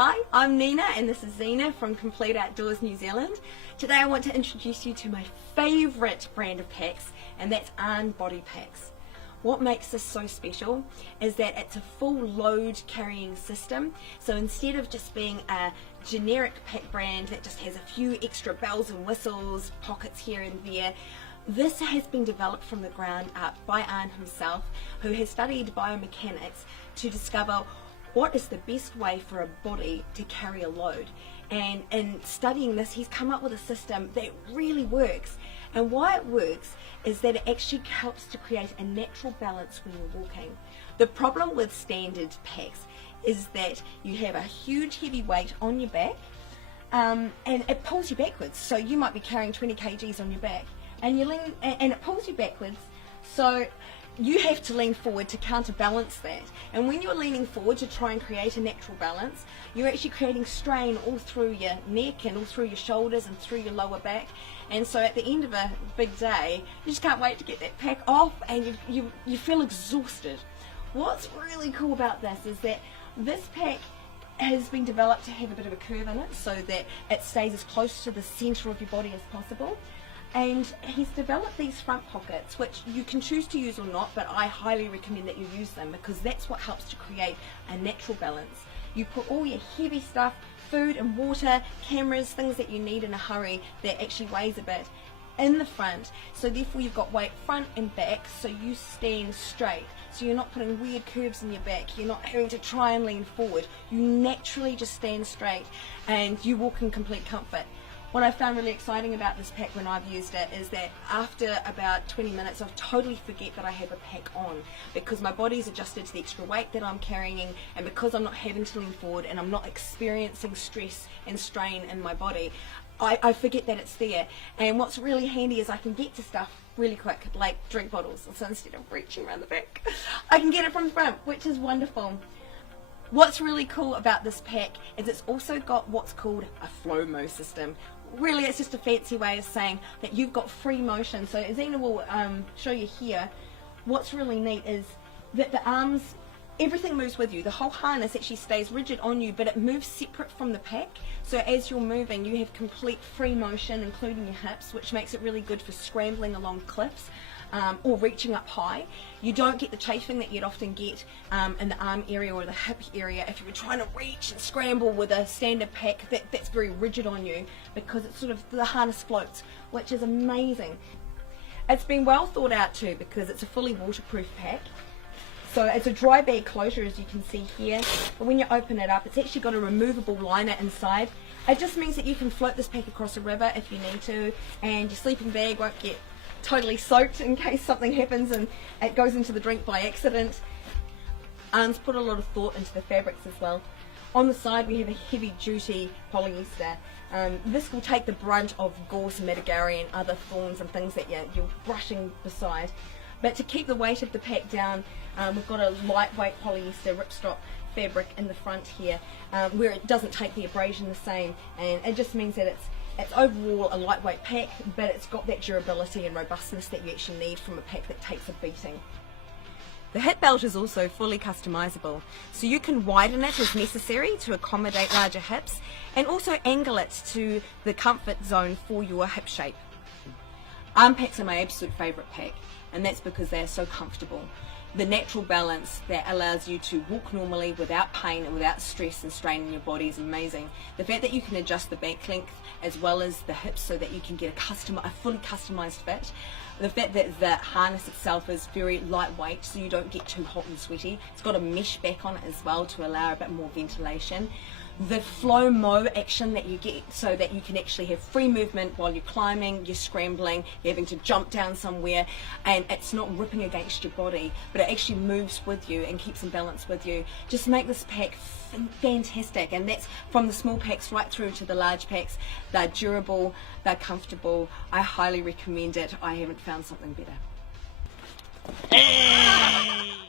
Hi, I'm Nina and this is Zena from Complete Outdoors New Zealand. Today I want to introduce you to my favourite brand of packs, and that's Aarn Body Packs. What makes this so special is that it's a full load carrying system. So instead of just being a generic pack brand that just has a few extra bells and whistles, pockets here and there, this has been developed from the ground up by Aarn himself, who has studied biomechanics to discover what is the best way for a body to carry a load. And in studying this, he's come up with a system that really works. And why it works is that it actually helps to create a natural balance when you're walking. The problem with standard packs is that you have a huge heavy weight on your back, and it pulls you backwards. So you might be carrying 20 kgs on your back, and you lean, and it pulls you backwards. So you have to lean forward to counterbalance that. And when you're leaning forward to try and create a natural balance, you're actually creating strain all through your neck and all through your shoulders and through your lower back. And so at the end of a big day, you just can't wait to get that pack off, and you feel exhausted. What's really cool about this is that this pack has been developed to have a bit of a curve in it so that it stays as close to the center of your body as possible. And he's developed these front pockets, which you can choose to use or not, but I highly recommend that you use them because that's what helps to create a natural balance. You put all your heavy stuff, food and water, cameras, things that you need in a hurry that actually weighs a bit, in the front, so therefore you've got weight front and back, so you stand straight, so you're not putting weird curves in your back, you're not having to try and lean forward, you naturally just stand straight and you walk in complete comfort. What I found really exciting about this pack when I've used it is that after about 20 minutes I totally forget that I have a pack on, because my body's adjusted to the extra weight that I'm carrying, and because I'm not having to lean forward and I'm not experiencing stress and strain in my body, I forget that it's there. And what's really handy is I can get to stuff really quick, like drink bottles. So instead of reaching around the back, I can get it from the front, which is wonderful. What's really cool about this pack is it's also got what's called a flow-mo system. Really, it's just a fancy way of saying that you've got free motion. So Zena will show you here. What's really neat is that the arms, everything moves with you. The whole harness actually stays rigid on you, but it moves separate from the pack. So as you're moving, you have complete free motion, including your hips, which makes it really good for scrambling along cliffs or reaching up high. You don't get the chafing that you'd often get in the arm area or the hip area if you were trying to reach and scramble with a standard pack that's very rigid on you, because it's sort of, the harness floats, which is amazing. It's been well thought out too, because it's a fully waterproof pack. So it's a dry bag closure, as you can see here, but when you open it up, it's actually got a removable liner inside. It just means that you can float this pack across a river if you need to, and your sleeping bag won't get totally soaked in case something happens and it goes into the drink by accident. Aarn's put a lot of thought into the fabrics as well. On the side we have a heavy duty polyester. This will take the brunt of gorse, medigary and other thorns and things that you're brushing beside. But to keep the weight of the pack down, we've got a lightweight polyester ripstop fabric in the front here, where it doesn't take the abrasion the same, and it just means that it's overall a lightweight pack, but it's got that durability and robustness that you actually need from a pack that takes a beating. The hip belt is also fully customizable, so you can widen it as necessary to accommodate larger hips, and also angle it to the comfort zone for your hip shape. Aarn packs are my absolute favourite pack, and that's because they are so comfortable. The natural balance that allows you to walk normally without pain and without stress and strain in your body is amazing. The fact that you can adjust the back length as well as the hips so that you can get a fully customized fit. The fact that the harness itself is very lightweight, so you don't get too hot and sweaty. It's got a mesh back on it as well to allow a bit more ventilation. The flow-mo action that you get, so that you can actually have free movement while you're climbing, you're scrambling, you're having to jump down somewhere, and it's not ripping against your body, but it actually moves with you and keeps in balance with you. Just make this pack fantastic, and that's from the small packs right through to the large packs. They're durable, they're comfortable. I highly recommend it. I haven't found something better. Hey!